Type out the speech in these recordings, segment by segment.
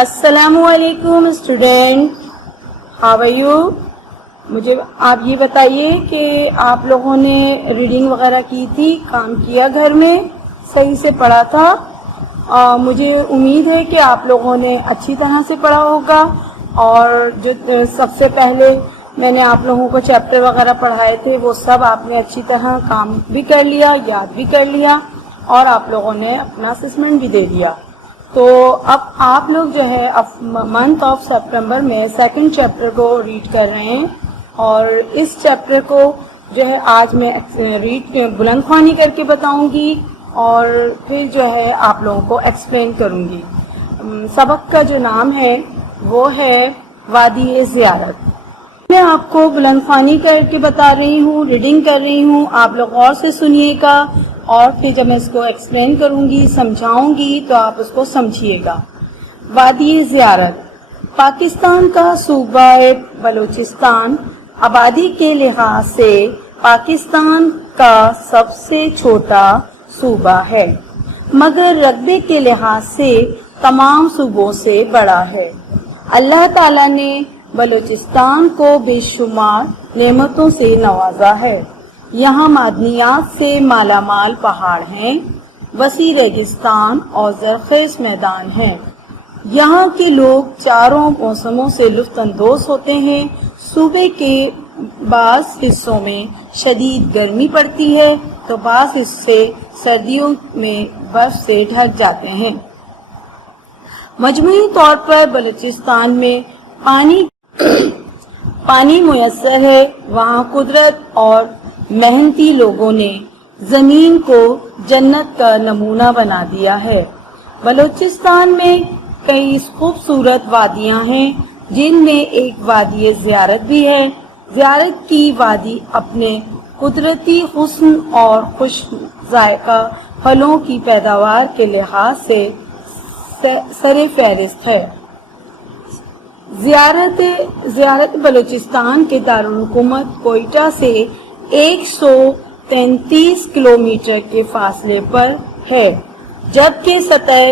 السلام علیکم student, how are you? مجھے آپ یہ بتائیے کہ آپ لوگوں نے ریڈنگ وغیرہ کی تھی، کام کیا گھر میں، صحیح سے پڑھا تھا؟ مجھے امید ہے کہ آپ لوگوں نے اچھی طرح سے پڑھا ہوگا، اور جو سب سے پہلے میں نے آپ لوگوں کو چیپٹر وغیرہ پڑھائے تھے وہ سب آپ نے اچھی طرح کام بھی کر لیا، یاد بھی کر لیا، اور آپ لوگوں نے اپنا اسسمنٹ بھی دے دیا۔ تو اب آپ لوگ جو ہے منتھ آف سپٹمبر میں سیکنڈ چیپٹر کو ریڈ کر رہے ہیں، اور اس چیپٹر کو جو ہے آج میں بلند خوانی کر کے بتاؤں گی، اور پھر جو ہے آپ لوگوں کو ایکسپلین کروں گی۔ سبق کا جو نام ہے وہ ہے وادی زیارت۔ میں آپ کو بلند خوانی کر کے بتا رہی ہوں، ریڈنگ کر رہی ہوں، آپ لوگ غور سے سنیے گا، اور پھر جب میں اس کو ایکسپلین کروں گی، سمجھاؤں گی، تو آپ اس کو سمجھیے گا۔ وادی زیارت پاکستان کا صوبہ بلوچستان آبادی کے لحاظ سے پاکستان کا سب سے چھوٹا صوبہ ہے، مگر رقبے کے لحاظ سے تمام صوبوں سے بڑا ہے۔ اللہ تعالیٰ نے بلوچستان کو بے شمار نعمتوں سے نوازا ہے۔ یہاں معدنیات سے مالا مال پہاڑ ہیں، وسیع ریگستان اور زرخیز میدان ہیں۔ یہاں کے لوگ چاروں موسموں سے لطف اندوز ہوتے ہیں۔ صوبے کے بعض حصوں میں شدید گرمی پڑتی ہے تو بعض حصے سردیوں میں برف سے ڈھک جاتے ہیں۔ مجموعی طور پر بلوچستان میں پانی میسر ہے۔ وہاں قدرت اور محنتی لوگوں نے زمین کو جنت کا نمونہ بنا دیا ہے۔ بلوچستان میں کئی خوبصورت وادیاں ہیں، جن میں ایک وادی زیارت بھی ہے۔ زیارت کی وادی اپنے قدرتی حسن اور خوش ذائقہ پھلوں کی پیداوار کے لحاظ سے سر فہرست ہے۔ زیارت بلوچستان کے دارالحکومت کوئٹہ سے 133 کلومیٹر کے فاصلے پر ہے، جبکہ سطح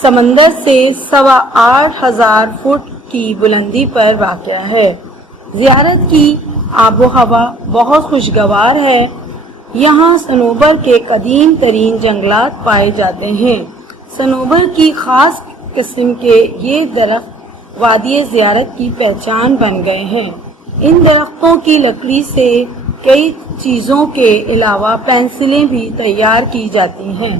سمندر سے 8,500 فٹ کی بلندی پر واقع ہے۔ زیارت کی آب و ہوا بہت خوشگوار ہے۔ یہاں صنوبر کے قدیم ترین جنگلات پائے جاتے ہیں۔ صنوبر کی خاص قسم کے یہ درخت وادی زیارت کی پہچان بن گئے ہیں۔ ان درختوں کی لکڑی سے کئی چیزوں کے علاوہ پینسلیں بھی تیار کی جاتی ہیں۔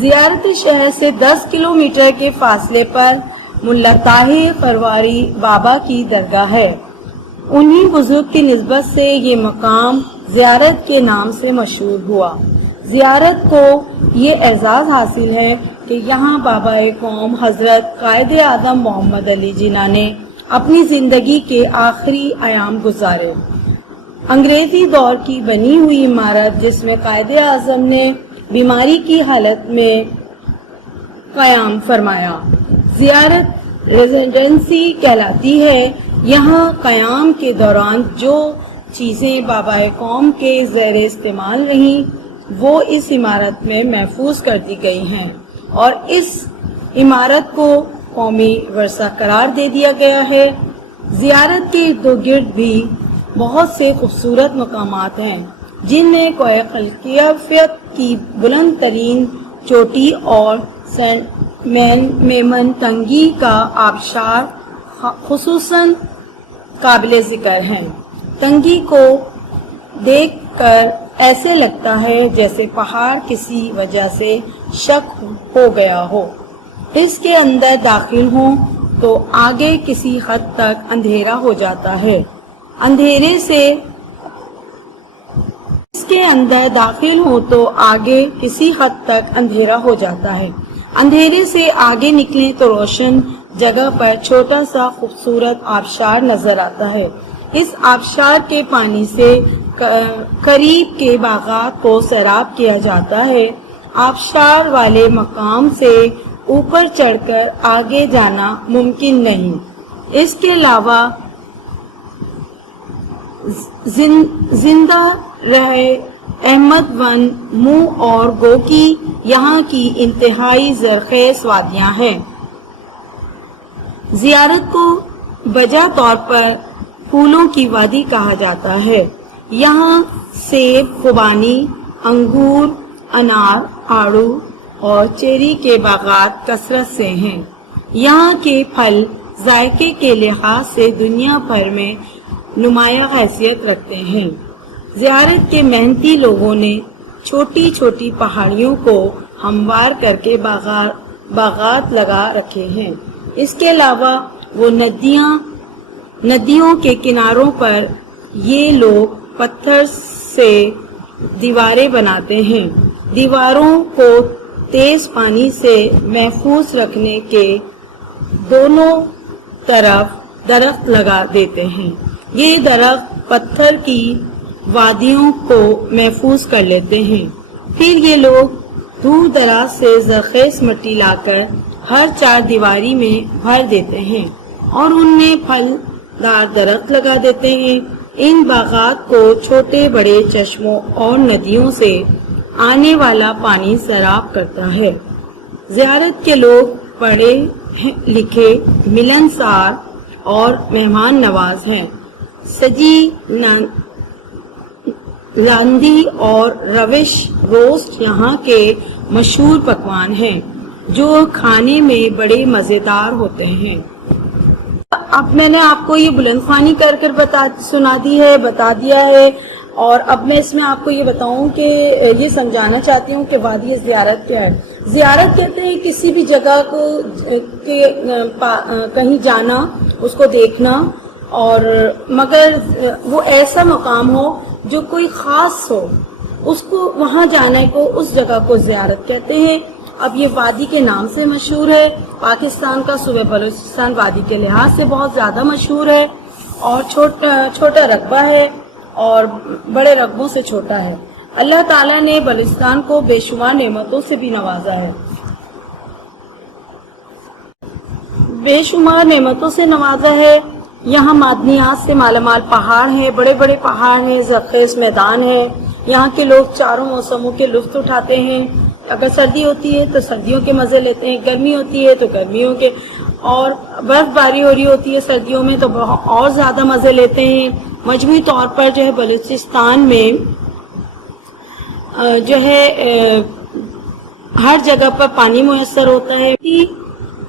زیارت شہر سے 10 کلومیٹر کے فاصلے پر ملا طاہر قرواری بابا کی درگاہ ہے۔ انہی بزرگ کی نسبت سے یہ مقام زیارت کے نام سے مشہور ہوا۔ زیارت کو یہ اعزاز حاصل ہے کہ یہاں بابا قوم حضرت قائد اعظم محمد علی جناح نے اپنی زندگی کے آخری ایام گزارے۔ انگریزی دور کی بنی ہوئی عمارت، جس میں قائد اعظم نے بیماری کی حالت میں قیام فرمایا، زیارت ریزیڈنسی کہلاتی ہے۔ یہاں قیام کے دوران جو چیزیں بابا قوم کے زیر استعمال رہیں وہ اس عمارت میں محفوظ کر دی گئی ہیں، اور اس عمارت کو قومی ورثہ قرار دے دیا گیا ہے۔ زیارت کے اردگرد بھی بہت سے خوبصورت مقامات ہیں، جن میں کوہ خلقیت کی بلند ترین چوٹی اور میمن تنگی کا آبشار خصوصاً قابل ذکر ہیں۔ تنگی کو دیکھ کر ایسے لگتا ہے جیسے پہاڑ کسی وجہ سے شک ہو گیا ہو۔ اس کے اندر داخل ہوں تو آگے کسی حد تک اندھیرا ہو جاتا ہے۔ اندھیرے سے آگے نکلیں تو روشن جگہ پر چھوٹا سا خوبصورت آبشار نظر آتا ہے۔ اس آبشار کے پانی سے قریب کے باغات کو سیراب کیا جاتا ہے۔ آبشار والے مقام سے اوپر چڑھ کر آگے جانا ممکن نہیں۔ اس کے علاوہ زندہ احمد ون، مو اور گو کی یہاں کی انتہائی زرخیز وادیاں ہیں۔ زیارت کو بجا طور پر پھولوں کی وادی کہا جاتا ہے۔ یہاں سیب، خوبانی، انگور، انار، آڑو اور چیری کے باغات کثرت سے ہیں۔ یہاں کے پھل ذائقے کے لحاظ سے دنیا بھر میں نمایاں حیثیت رکھتے ہیں۔ زیارت کے محنتی لوگوں نے چھوٹی چھوٹی پہاڑیوں کو ہموار کر کے باغات لگا رکھے ہیں۔ اس کے علاوہ وہ ندیوں کے کناروں پر یہ لوگ پتھر سے دیواریں بناتے ہیں۔ دیواروں کو تیز پانی سے محفوظ رکھنے کے دونوں طرف درخت لگا دیتے ہیں۔ یہ درخت پتھر کی وادیوں کو محفوظ کر لیتے ہیں۔ پھر یہ لوگ دور دراز سے زرخیز مٹی لا کر ہر چار دیواری میں بھر دیتے ہیں اور ان میں پھل دار درخت لگا دیتے ہیں۔ ان باغات کو چھوٹے بڑے چشموں اور ندیوں سے آنے والا پانی سیراب کرتا ہے۔ زیارت کے لوگ پڑھے لکھے، ملنسار اور مہمان نواز ہیں۔ سجی، لاندی اور روش روسٹ یہاں کے مشہور پکوان ہیں جو کھانے میں بڑے مزیدار ہوتے ہیں۔ اب میں نے آپ کو یہ بلند خوانی کر بتا دیا ہے اور اب میں اس میں آپ کو یہ بتاؤں کہ یہ سمجھانا چاہتی ہوں کہ وادی زیارت کیا ہے۔ زیارت کہتے ہیں کسی بھی جگہ کو کہیں جانا، اس کو دیکھنا، اور مگر وہ ایسا مقام ہو جو کوئی خاص ہو، اس کو وہاں جانے کو، اس جگہ کو زیارت کہتے ہیں۔ اب یہ وادی کے نام سے مشہور ہے۔ پاکستان کا صوبہ بلوچستان وادی کے لحاظ سے بہت زیادہ مشہور ہے اور چھوٹا رقبہ ہے اور بڑے رقبوں سے چھوٹا ہے۔ اللہ تعالیٰ نے بلوچستان کو بے شمار نعمتوں سے بھی نوازا ہے، یہاں معدنیات سے مالا مال پہاڑ ہیں، بڑے بڑے پہاڑ ہیں، زرخیز میدان ہے۔ یہاں کے لوگ چاروں موسموں کے لطف اٹھاتے ہیں۔ اگر سردی ہوتی ہے تو سردیوں کے مزے لیتے ہیں، گرمی ہوتی ہے تو گرمیوں کے، اور برف باری ہو رہی ہوتی ہے سردیوں میں تو اور زیادہ مزے لیتے ہیں۔ مجموعی طور پر جو ہے بلوچستان میں جو ہے ہر جگہ پر پانی میسر ہوتا ہے۔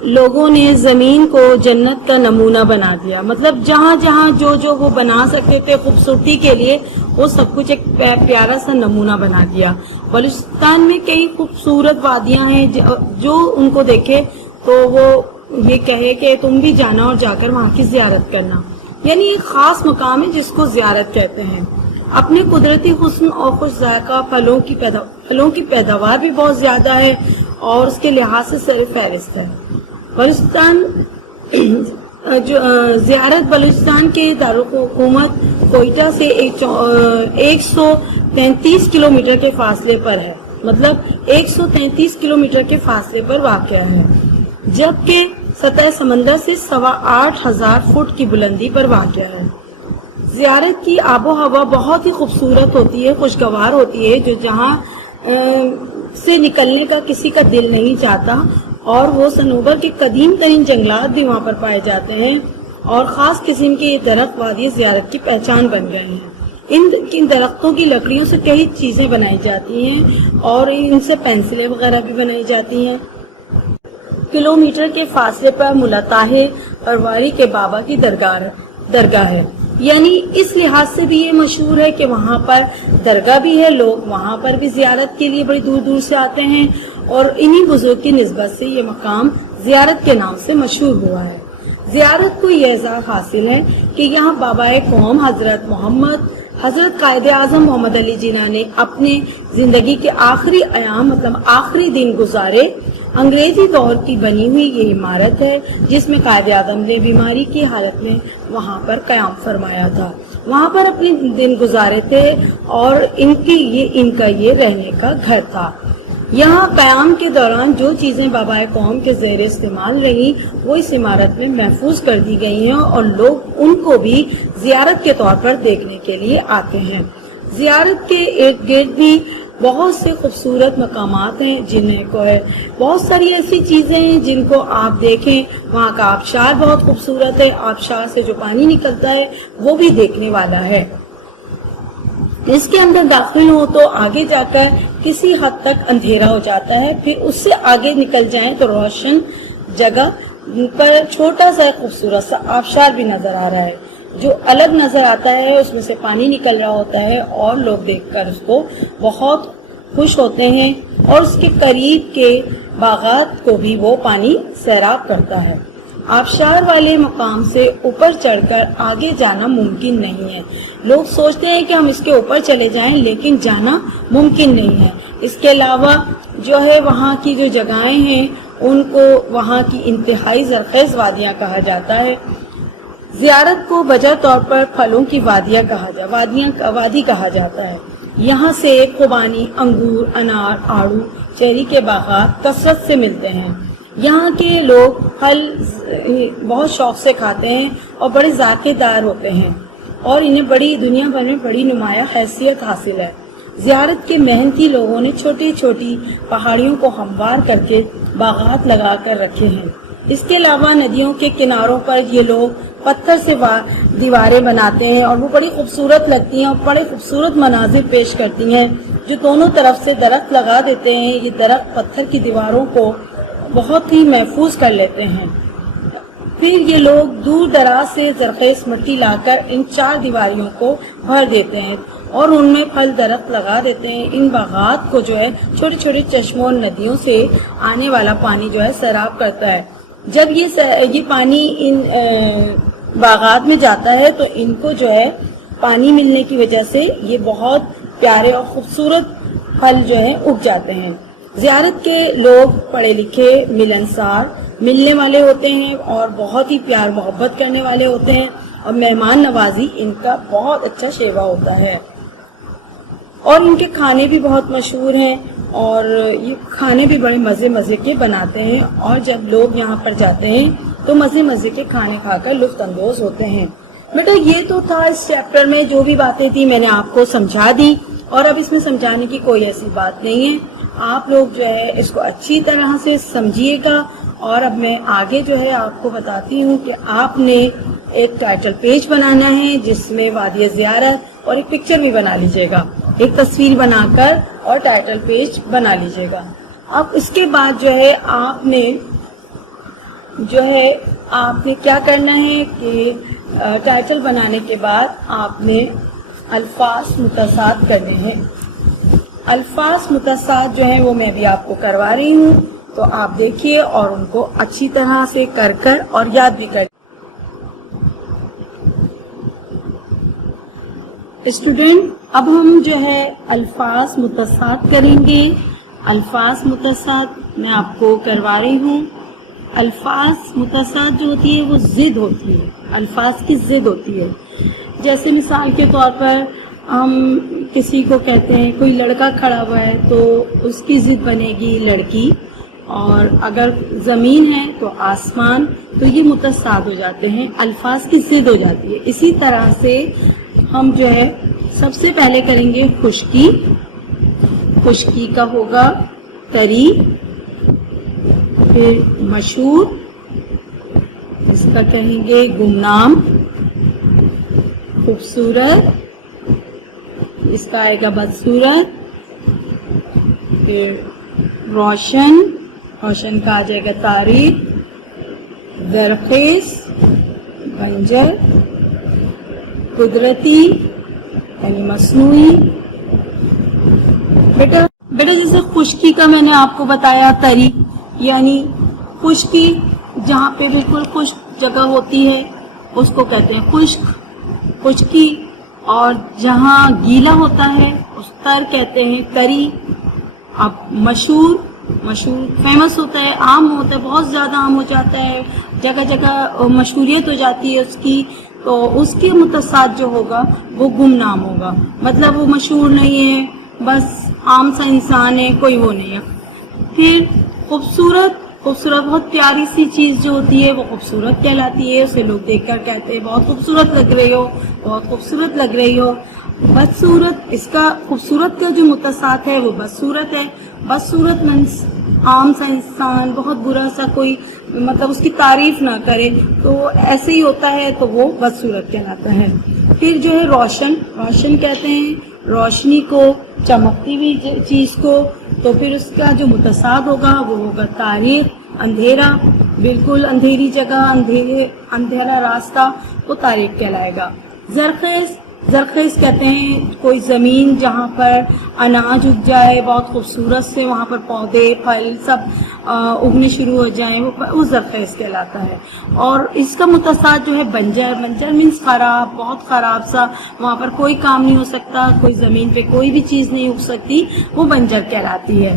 لوگوں نے زمین کو جنت کا نمونہ بنا دیا، مطلب جہاں جہاں جو وہ بنا سکتے تھے خوبصورتی کے لیے، وہ سب کچھ ایک پیارا سا نمونہ بنا دیا۔ بلوچستان میں کئی خوبصورت وادیاں ہیں جو ان کو دیکھے تو وہ یہ کہے کہ تم بھی جانا اور جا کر وہاں کی زیارت کرنا، یعنی ایک خاص مقام ہے جس کو زیارت کہتے ہیں۔ اپنے قدرتی حسن اور خوش ذائقہ پھلوں کی پیداوار بھی بہت زیادہ ہے اور اس کے لحاظ سے سر فہرست ہے۔ بلوچستان زیارت بلوچستان کے دارالحکومت کوئٹہ سے 133 کلومیٹر کے فاصلے پر ہے، مطلب 133 کلومیٹر کے فاصلے پر واقع ہے، جبکہ سطح سمندر سے 8,500 فٹ کی بلندی پر واقع ہے۔ زیارت کی آب و ہوا بہت ہی خوبصورت ہوتی ہے، خوشگوار ہوتی ہے، جو جہاں سے نکلنے کا کسی کا دل نہیں چاہتا، اور وہ صنوبر کے قدیم ترین جنگلات بھی وہاں پر پائے جاتے ہیں اور خاص قسم کے یہ درخت وادی زیارت کی پہچان بن گئے ہیں۔ ان درختوں کی لکڑیوں سے کئی چیزیں بنائی جاتی ہیں اور ان سے پینسلیں وغیرہ بھی بنائی جاتی ہیں۔ کلومیٹر کے فاصلے پر ملا طاہر پرواری کے بابا کی درگاہ ہے، یعنی اس لحاظ سے بھی یہ مشہور ہے کہ وہاں پر درگاہ بھی ہے، لوگ وہاں پر بھی زیارت کے لیے بڑی دور دور سے آتے ہیں اور انہی بزرگ کی نسبت سے یہ مقام زیارت کے نام سے مشہور ہوا ہے۔ زیارت کو یہ اعزاز حاصل ہے کہ یہاں بابا قوم حضرت قائد اعظم محمد علی جناح نے اپنے زندگی کے آخری ایام مطلب آخری دن گزارے۔ انگریزی دور کی بنی ہوئی یہ عمارت ہے جس میں قائد اعظم نے بیماری کی حالت میں وہاں پر قیام فرمایا تھا، وہاں پر اپنے دن گزارے تھے اور ان کا یہ رہنے کا گھر تھا۔ یہاں قیام کے دوران جو چیزیں بابا قوم کے زیر استعمال رہی وہ اس عمارت میں محفوظ کر دی گئی ہیں اور لوگ ان کو بھی زیارت کے طور پر دیکھنے کے لیے آتے ہیں۔ زیارت کے ارد گرد بھی بہت سے خوبصورت مقامات ہیں جنہیں کو ہے، بہت ساری ایسی چیزیں ہیں جن کو آپ دیکھیں. وہاں کا آبشار بہت خوبصورت ہے، آبشار سے جو پانی نکلتا ہے وہ بھی دیکھنے والا ہے. اس کے اندر داخل ہو تو آگے جا کر کسی حد تک اندھیرا ہو جاتا ہے، پھر اس سے آگے نکل جائیں تو روشن جگہ پر چھوٹا سا خوبصورت سا آبشار بھی نظر آ رہا ہے جو الگ نظر آتا ہے. اس میں سے پانی نکل رہا ہوتا ہے اور لوگ دیکھ کر اس کو بہت خوش ہوتے ہیں، اور اس کے قریب کے باغات کو بھی وہ پانی سیراب کرتا ہے. آبشار والے مقام سے اوپر چڑھ کر آگے جانا ممکن نہیں ہے. لوگ سوچتے ہیں کہ ہم اس کے اوپر چلے جائیں، لیکن جانا ممکن نہیں ہے. اس کے علاوہ جو ہے وہاں کی جو جگہیں ہیں ان کو وہاں کی انتہائی زرخیز وادیاں کہا جاتا ہے. زیارت کو وجہ طور پر پھلوں کی وادی کہا جاتا ہے. یہاں سے خوبانی، انگور، انار، آڑو، چیری کے باغات کثرت سے ملتے ہیں. یہاں کے لوگ پھل بہت شوق سے کھاتے ہیں اور بڑے ذائقے دار ہوتے ہیں، اور انہیں دنیا بھر میں بڑی نمایاں حیثیت حاصل ہے. زیارت کے محنتی لوگوں نے چھوٹی چھوٹی پہاڑیوں کو ہموار کر کے باغات لگا کر رکھے ہیں. اس کے علاوہ ندیوں کے کناروں پر یہ لوگ پتھر سے دیواریں بناتے ہیں اور وہ بڑی خوبصورت لگتی ہیں اور بڑے خوبصورت مناظر پیش کرتی ہیں. جو دونوں طرف سے درخت لگا دیتے ہیں، یہ درخت پتھر کی دیواروں کو بہت ہی محفوظ کر لیتے ہیں. پھر یہ لوگ دور دراز سے زرخیز مٹی لا کر ان چار دیواریوں کو بھر دیتے ہیں اور ان میں پھل درخت لگا دیتے ہیں. ان باغات کو جو ہے چھوٹے چھوٹے چشموں ندیوں سے آنے والا پانی جو ہے سیراب کرتا ہے. جب یہ پانی ان باغات میں جاتا ہے تو ان کو جو ہے پانی ملنے کی وجہ سے یہ بہت پیارے اور خوبصورت پھل جو ہے اگ جاتے ہیں. زیارت کے لوگ پڑھے لکھے، ملنسار، ملنے والے ہوتے ہیں اور بہت ہی پیار محبت کرنے والے ہوتے ہیں، اور مہمان نوازی ان کا بہت اچھا شیوا ہوتا ہے. اور ان کے کھانے بھی بہت مشہور ہیں، اور یہ کھانے بھی بڑے مزے کے بناتے ہیں، اور جب لوگ یہاں پر جاتے ہیں تو مزے کے کھانے کھا کر لطف اندوز ہوتے ہیں. بیٹا یہ تو تھا اس چیپٹر میں جو بھی باتیں تھی میں نے آپ کو سمجھا دی، اور اب اس میں سمجھانے کی کوئی ایسی بات نہیں ہے. آپ لوگ جو ہے اس کو اچھی طرح سے سمجھیے گا. اور اب میں آگے جو ہے آپ کو بتاتی ہوں کہ آپ نے ایک ٹائٹل پیج بنانا ہے جس میں وادی زیارت اور ایک پکچر بھی بنا لیجیے گا، ایک تصویر بنا کر اور ٹائٹل پیج بنا لیجیے گا. اب اس کے بعد جو ہے آپ نے کیا کرنا ہے کہ ٹائٹل بنانے کے بعد آپ نے الفاظ متصاعد کرنے ہیں. الفاظ متصاعد جو ہیں وہ میں بھی آپ کو کروا رہی ہوں، تو آپ دیکھیے اور ان کو اچھی طرح سے کر اور یاد بھی کر. اسٹوڈنٹ اب ہم جو ہے الفاظ متصاعد کریں گے. الفاظ متصاعد میں آپ کو کروا رہی ہوں. الفاظ متصاعد جو ہوتی ہے وہ ضد ہوتی ہے، الفاظ کی ضد ہوتی ہے. جیسے مثال کے طور پر ہم کسی کو کہتے ہیں کوئی لڑکا کھڑا ہوا ہے تو اس کی ضد بنے گی لڑکی، اور اگر زمین ہے تو آسمان، تو یہ متصاعد ہو جاتے ہیں، الفاظ کی ضد ہو جاتی ہے. اسی طرح سے ہم جو ہے سب سے پہلے کریں گے خشکی. خشکی کا ہوگا طری، پھر مشہور، اس کا کہیں گے گمنام. خوبصورت، اس کا آئے گا بدصورت. پھر روشن، روشن کا آ جائے گا تاریک. زرخیز، بنجر. قدرتی یعنی مصنوعی. بیٹا جیسے خشکی کا میں نے آپ کو بتایا، طری یعنی خشکی، جہاں پہ بالکل خشک جگہ ہوتی ہے اس کو کہتے ہیں خشکی، اور جہاں گیلا ہوتا ہے اس تر کہتے ہیں طری. اب مشہور فیمس ہوتا ہے، عام ہوتا ہے، بہت زیادہ عام ہو جاتا ہے، جگہ جگہ مشہوریت ہو جاتی ہے اس کی، تو اس کے متصاعد جو ہوگا وہ گمنام ہوگا. مطلب وہ مشہور نہیں ہے، بس عام سا انسان ہے، کوئی وہ نہیں ہے. پھر خوبصورت بہت پیاری سی چیز جو ہوتی ہے وہ خوبصورت کہلاتی ہے. اسے لوگ دیکھ کر کہتے ہیں بہت خوبصورت لگ رہی ہو، بہت خوبصورت لگ رہی ہو. بدصورت اس کا خوبصورت کا جو متصاد ہے وہ بدصورت ہے. بدصورت منس عام سا انسان، بہت برا سا کوئی مطلب اس کی تعریف نہ کرے تو ایسے ہی ہوتا ہے تو وہ بدصورت کہلاتا ہے. پھر جو ہے روشن، روشن کہتے ہیں روشنی کو، چمکتی ہوئی چیز کو. تو پھر اس کا جو متصاد ہوگا وہ ہوگا تاریخ، اندھیرا، بالکل اندھیری جگہ، اندھیرا راستہ، وہ تاریخ کہلائے گا. زرخیز، زرخیز کہتے ہیں کوئی زمین جہاں پر اناج اگ جائے بہت خوبصورت سے، وہاں پر پودے پھل سب اگنے شروع ہو جائیں، وہ زرخیز کہلاتا ہے. اور اس کا متصاد جو ہے بنجر، بنجر مینس خراب، بہت خراب سا، وہاں پر کوئی کام نہیں ہو سکتا، کوئی زمین پہ کوئی بھی چیز نہیں اگ سکتی، وہ بنجر کہلاتی ہے.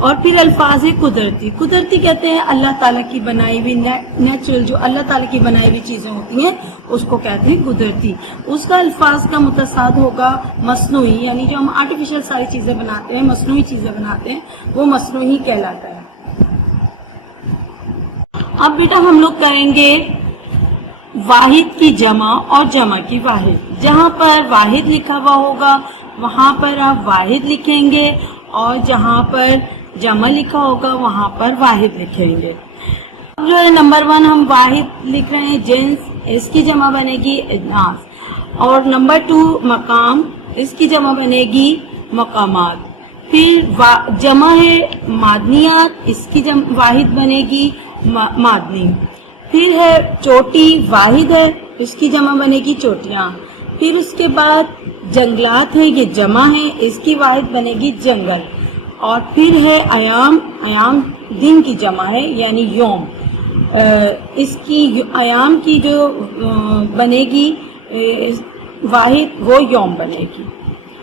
اور پھر الفاظ قدرتی، قدرتی کہتے ہیں اللہ تعالیٰ کی بنائی ہوئی نیچرل، جو اللہ تعالیٰ کی بنائی ہوئی چیزیں ہوتی ہیں اس کو کہتے ہیں قدرتی. اس کا الفاظ کا متصاد ہوگا مصنوعی، یعنی جو ہم آرٹیفیشل ساری چیزیں بناتے ہیں، مصنوعی چیزیں بناتے ہیں، وہ مصنوعی کہلاتا ہے. اب بیٹا ہم لوگ کریں گے واحد کی جمع اور جمع کی واحد. جہاں پر واحد لکھا ہوا ہوگا وہاں پر آپ واحد لکھیں گے، اور جہاں پر جمع لکھا ہوگا وہاں پر واحد لکھیں گے. اب جو ہے نمبر 1 ہم واحد لکھ رہے ہیں جنس، اس کی جمع بنے گی اجناس. اور نمبر 2 مقام، اس کی جمع بنے گی مقامات. پھر جمع ہے معدنیات، اس کی واحد بنے گی معدنی. پھر ہے چوٹی، واحد ہے، اس کی جمع بنے گی چوٹیاں. پھر اس کے بعد جنگلات ہے، یہ جمع ہے، اس کی واحد بنے گی جنگل. اور پھر ہے ایام، ایام دن کی جمع ہے یعنی یوم، اس کی ایام کی جو بنے گی واحد وہ یوم بنے گی.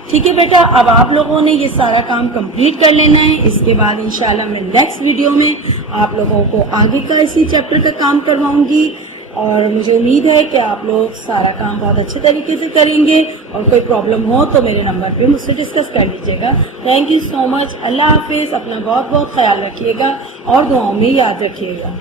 ٹھیک ہے بیٹا، اب آپ لوگوں نے یہ سارا کام کمپلیٹ کر لینا ہے. اس کے بعد انشاءاللہ میں نیکسٹ ویڈیو میں آپ لوگوں کو آگے کا اسی چیپٹر کا کام کرواؤں گی. اور مجھے امید ہے کہ آپ لوگ سارا کام بہت اچھے طریقے سے کریں گے. اور کوئی پرابلم ہو تو میرے نمبر پہ مجھ سے ڈسکس کر لیجیے گا. تھینک یو سو مچ. اللہ حافظ. اپنا بہت بہت خیال رکھیے گا اور دعاؤں میں یاد رکھیے گا.